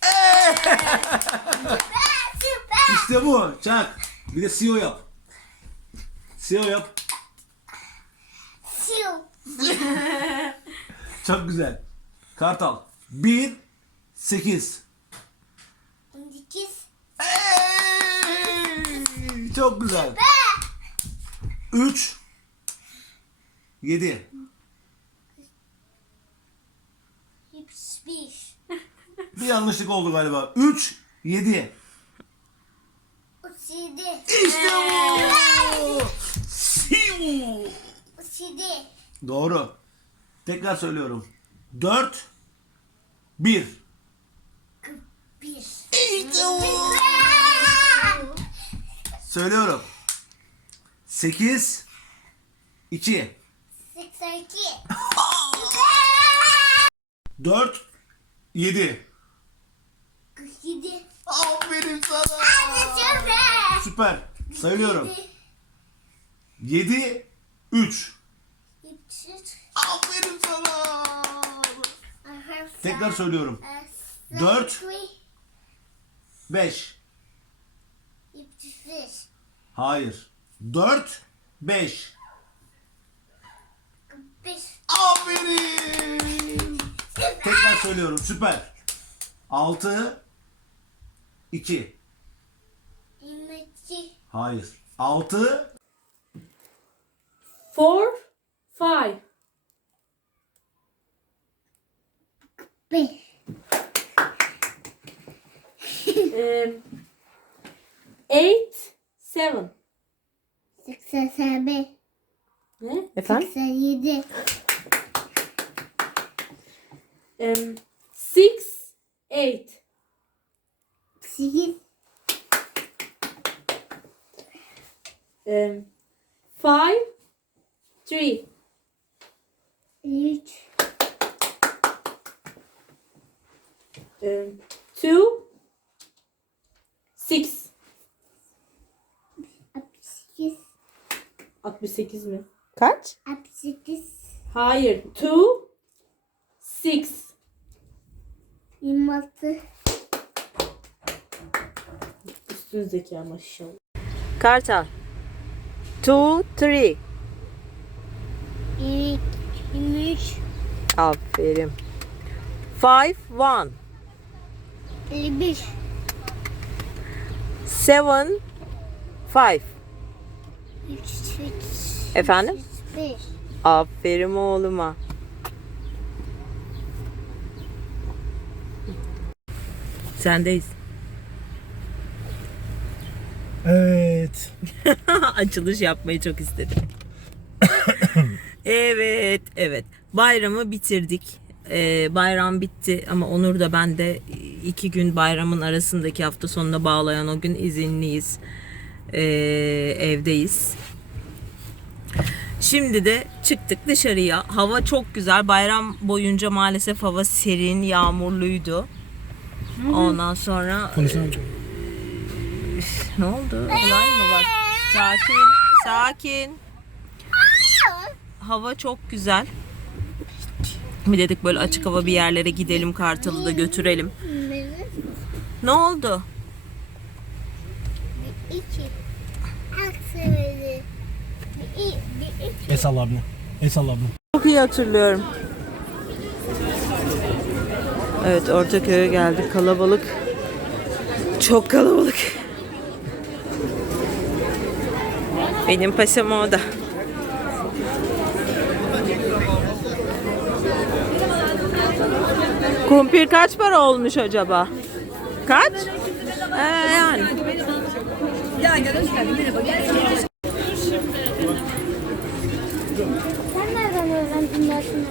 Süper süper. İşte bu. Çak. Bir de CEO yap. CEO yap. Siu. Çok güzel. Kartal. 1 8. Dikiz. Çok güzel. 3 7. Hips bir. Bir yanlışlık oldu galiba. 3 7. Usidi. İşte bu. CEO. Usidi. Doğru. Tekrar söylüyorum. 4 1. Bir. Söylüyorum. 8 2 Seksen iki. 4 7. Kırk yedi. Aferin sana. Süper. Sayıyorum. Yedi. 7 3. Hips üç. Aferin sana. Tekrar söylüyorum. Ee, Dört. sağ, kıy. 5. Hips bir. Hayır. 4 5. Bir. Aferin. Tekrar söylüyorum. Süper. 6 2. Hayır. 6 Four, five. Beş. Um, eight, seven. Seksen beş. Ne? Efendim? Seksen yedi. Um, six, eight. Sekiz. Um, five, three. Üç. Um, two, six. Altmış sekiz. 68 mi? Kaç? Altmış sekiz. Hayır. Two, six. Yirmi altı. Üstünüzdeki ama maşallah. Kartal. Two, three. İki. Üç. Aferin. Five, one. Bir. Seven, five. Üç. Üç. Efendim? Üç. Beş. Aferin oğluma. Sendeyiz. Evet. Açılış yapmayı çok istedim. evet, evet. Bayramı bitirdik. Ee, bayram bitti ama Onur da ben de iki gün bayramın arasındaki hafta sonuna bağlayan o gün izinliyiz. Ee, evdeyiz. Şimdi de çıktık dışarıya. Hava çok güzel. Bayram boyunca maalesef hava serin, yağmurluydu. Ondan sonra ne oldu? Olay mı var? Sakin, sakin. Hava çok güzel. Bir dedik böyle açık hava bir yerlere gidelim Kartal'ı da götürelim. Ne oldu? Bir iki. Aksırdı. Bir, i- bir iki. Esal abla. Esal abla. Çok iyi hatırlıyorum. Evet Ortaköy'e geldik. Kalabalık. Çok kalabalık. Benim paşam o da. Kumpir kaç para olmuş acaba? Kaç? Ee, yani. Sen nereden öğrendin dersini?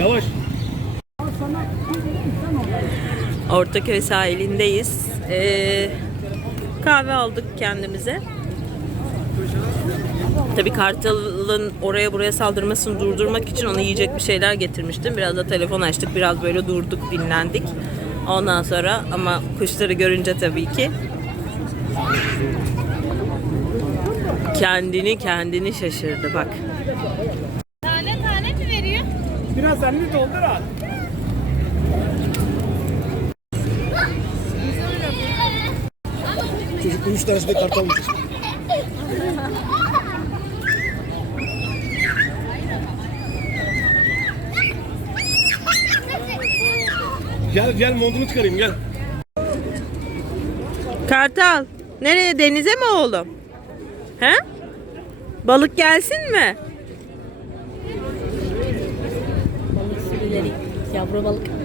Yavaş. Ortaköy sahilindeyiz. Ee, kahve aldık kendimize. Tabii Kartal'ın oraya buraya saldırmasını durdurmak için ona yiyecek bir şeyler getirmiştim. Biraz da telefon açtık. Biraz böyle durduk, dinlendik. Ondan sonra ama kuşları görünce tabii ki kendini kendini şaşırdı bak. Biraz elini doldur al. Çocuk üç tanesi de kartalmış. Gel gel montunu çıkarayım gel. Kartal, nereye denize mi oğlum? He? Balık gelsin mi? Balık sürüleri. Yavru balık.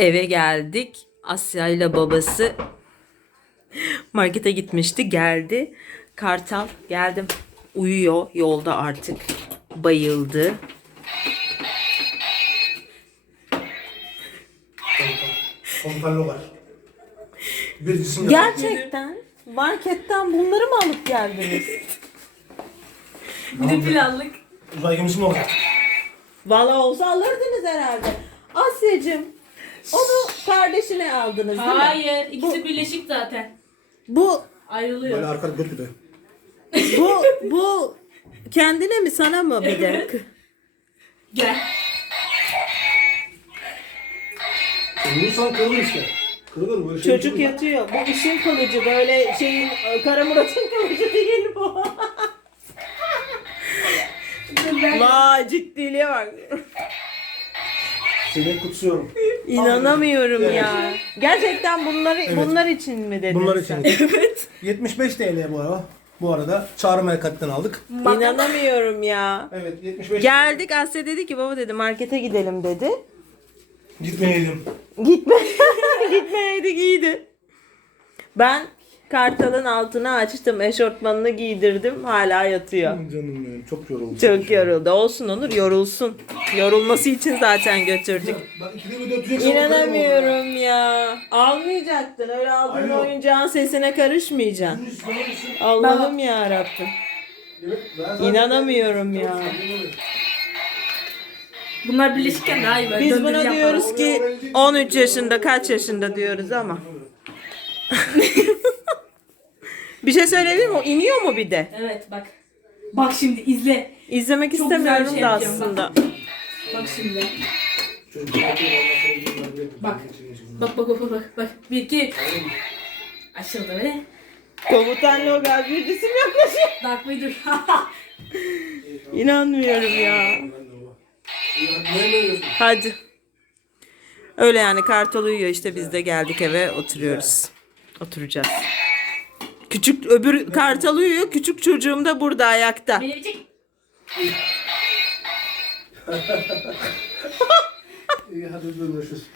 Eve geldik. Asya ile babası markete gitmişti. Geldi. Kartal geldim. Uyuyor yolda artık. Bayıldı. Kompanlo var. Gerçekten marketten bunları mı alıp geldiniz? Bir planlık. Uzay gemisi mi olacak? Valla olsa alırdınız herhalde. Asya'cığım onu kardeşine aldınız değil mi? Hayır. ikisi birleşik zaten. Bu Ayrılıyor. Böyle arka göt gibi. bu bu kendine mi sana mı bir de? Gel. Vurursan kırılır işte. Kırılır böyle şey. Çocuk yatıyor. Bu işin kılıcı böyle şeyin Kara Murat'ın kılıcı değil bu. Vay ciddiliğe bak. Seni kutsuyorum. İnanamıyorum ya. Gerçekten bunları bunlar için mi dedin Bunlar sen? için. Evet. 75 TL bu arada. Bu arada Çağrı Merkat'tan aldık. İnanamıyorum ya. Evet 75 Geldik Asya dedi ki baba dedi markete gidelim dedi. Gitmeyelim. Gitme. Gitmeyeydik iyiydi. Ben kartalın altına açtım. Eşortmanını giydirdim. Hala yatıyor. Canım benim çok yoruldum. Çok yoruldu. Olsun Onur yorulsun. Yorulması için zaten götürdük. Ben ikide bir de öteceksin. İnanamıyorum ya. Almayacaktın. Öyle aldığın Alo. oyuncağın sesine karışmayacaksın. Allah'ım ya Rabbim. İnanamıyorum ya. Bunlar birleşikken daha iyi böyle. Biz döndürücü buna yapalım. diyoruz ki 13 yaşında kaç yaşında diyoruz ama. Bir şey söyleyebilir mi? O iniyor mu bir de? Evet bak. Bak şimdi izle. İzlemek Çok güzel bir istemiyorum şey da yapacağım aslında. Bak şimdi. Bak. Bak bak bak bak bak. Bir iki. Aşağıda böyle. Komutan Logar bir cisim yaklaşıyor. Dark Vader. İnanmıyorum ya. Hadi. Öyle yani kartal uyuyor işte biz de geldik eve oturuyoruz. Oturacağız. Küçük öbür kartal uyuyor. Küçük çocuğum da burada ayakta. Biricik. İyi hadi görüşürüz.